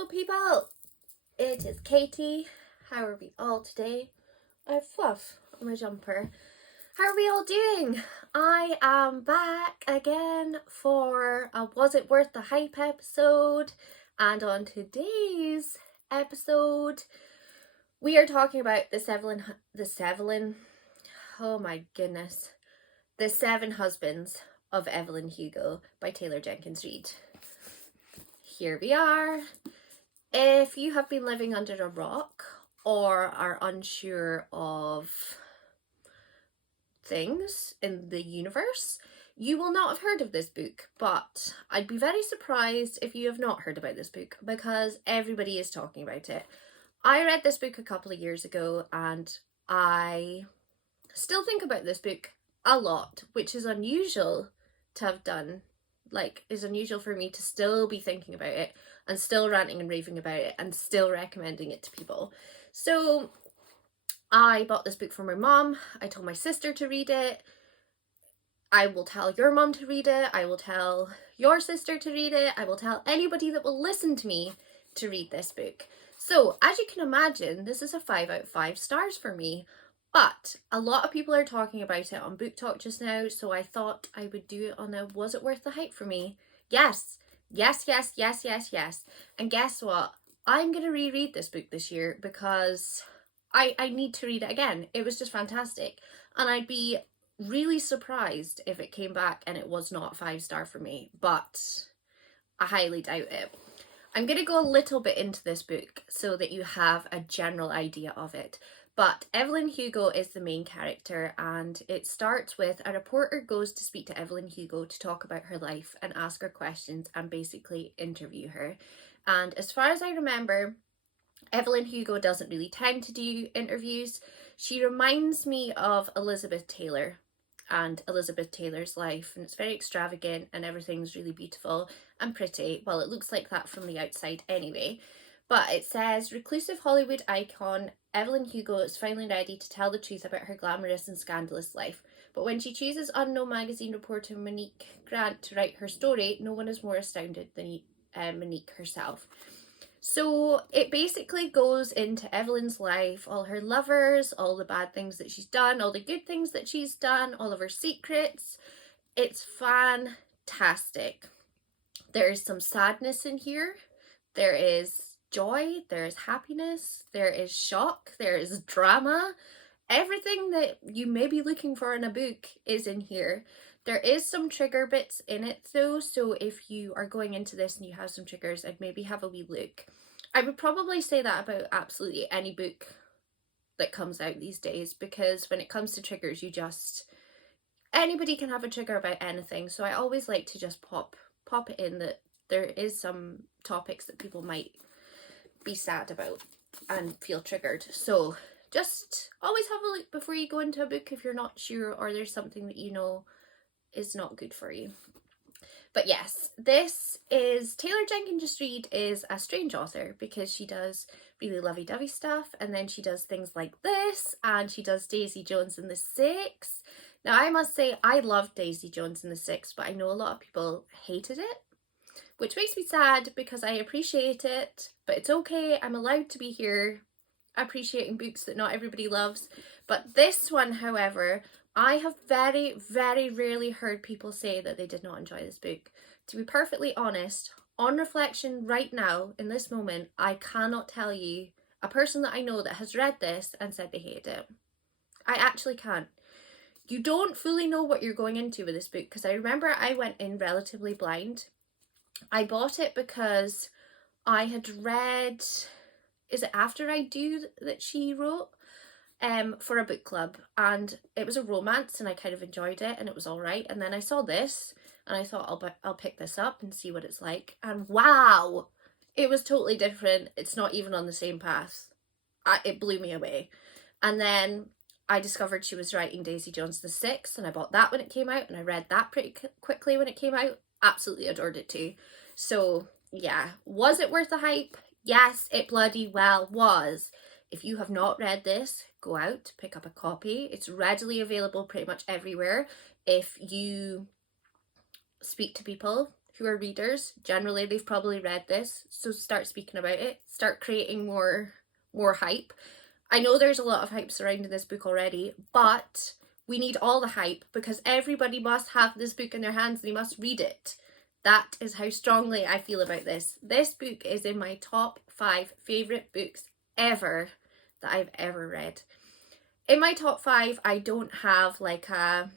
beautiful people. It is Katie. How are we all today? I have fluff on my jumper. How are we all doing? I am back again for a Was It Worth the Hype episode. And on today's episode, we are talking about The Seven Husbands of Evelyn Hugo by Taylor Jenkins Reid. Here we are. If you have been living under a rock or are unsure of things in the universe, you will not have heard of this book, but I'd be very surprised if you have not heard about this book because everybody is talking about it. I read this book a couple of years ago and I still think about this book a lot, which is unusual to have done. Is unusual for me to still be thinking about it and still ranting and raving about it and still recommending it to people. So I bought this book for my mom. I told my sister to read it. I will tell your mom to read it. I will tell your sister to read it. I will tell anybody that will listen to me to read this book. So as you can imagine, this is a 5 out of 5 stars for me. But a lot of people are talking about it on Book Talk just now, so I thought I would do it on a Was It Worth the Hype for me? Yes. Yes, yes, yes, yes, yes. And guess what? I'm going to reread this book this year because I need to read it again. It was just fantastic. And I'd be really surprised if it came back and it was not 5-star for me, but I highly doubt it. I'm going to go a little bit into this book so that you have a general idea of it. But Evelyn Hugo is the main character, and it starts with a reporter goes to speak to Evelyn Hugo to talk about her life and ask her questions and basically interview her. And as far as I remember, Evelyn Hugo doesn't really tend to do interviews. She reminds me of Elizabeth Taylor and Elizabeth Taylor's life, and it's very extravagant and everything's really beautiful and pretty. Well, it looks like that from the outside anyway. But it says, reclusive Hollywood icon Evelyn Hugo is finally ready to tell the truth about her glamorous and scandalous life. But when she chooses Unknown magazine reporter Monique Grant to write her story, no one is more astounded than Monique herself. So it basically goes into Evelyn's life, all her lovers, all the bad things that she's done, all the good things that she's done, all of her secrets. It's fantastic. There's some sadness in here. There is joy, there is happiness, there is shock, there is drama. Everything that you may be looking for in a book is in here. There is some trigger bits in it though, so if you are going into this and you have some triggers, I'd maybe have a wee look. I would probably say that about absolutely any book that comes out these days, because when it comes to triggers, anybody can have a trigger about anything, so I always like to just pop it in that there is some topics that people might be sad about and feel triggered. So just always have a look before you go into a book if you're not sure or there's something that you know is not good for you. But yes, this is Taylor Jenkins Reid is a strange author because she does really lovey-dovey stuff, and then she does things like this, and she does Daisy Jones and the Six. Now I must say I loved Daisy Jones and the Six, but I know a lot of people hated it, which makes me sad because I appreciate it, but it's okay. I'm allowed to be here appreciating books that not everybody loves. But this one, however, I have very, very rarely heard people say that they did not enjoy this book. To be perfectly honest, on reflection right now, in this moment, I cannot tell you a person that I know that has read this and said they hated it. I actually can't. You don't fully know what you're going into with this book, because I remember I went in relatively blind. I bought it because I had read, is it After I Do that she wrote, for a book club, and it was a romance and I kind of enjoyed it and it was all right. And then I saw this and I thought I'll pick this up and see what it's like, and wow, it was totally different. It's not even on the same path. It blew me away. And then I discovered she was writing Daisy Jones the Six, and I bought that when it came out and I read that pretty quickly when it came out. Absolutely adored it too. So yeah, was it worth the hype? Yes, it bloody well was. If you have not read this, go out, pick up a copy. It's readily available pretty much everywhere. If you speak to people who are readers, generally they've probably read this, so start speaking about it, start creating more hype. I know there's a lot of hype surrounding this book already, but we need all the hype because everybody must have this book in their hands, they must read it. That is how strongly I feel about this. This book is in my top 5 favourite books ever that I've ever read. In my top 5, I don't have like a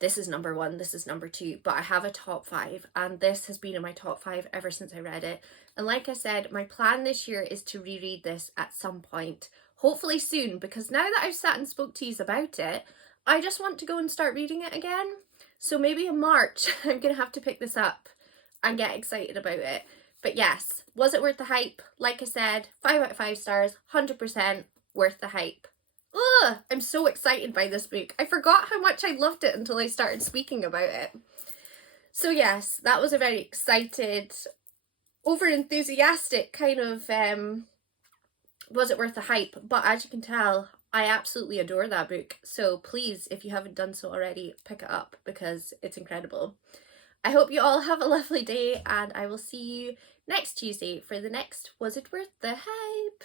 this is number 1, this is number 2, but I have a top 5, and this has been in my top 5 ever since I read it. And like I said, my plan this year is to reread this at some point, hopefully soon, because now that I've sat and spoke to you about it, I just want to go and start reading it again. So maybe in March I'm gonna have to pick this up and get excited about it. But yes, was it worth the hype? Like I said, 5 out of 5 stars, 100% worth the hype. Ugh, I'm so excited by this book. I forgot how much I loved it until I started speaking about it. So yes, that was a very excited, over-enthusiastic kind of, was it worth the hype? But as you can tell, I absolutely adore that book. So please, if you haven't done so already, pick it up because it's incredible. I hope you all have a lovely day, and I will see you next Tuesday for the next Was It Worth the Hype?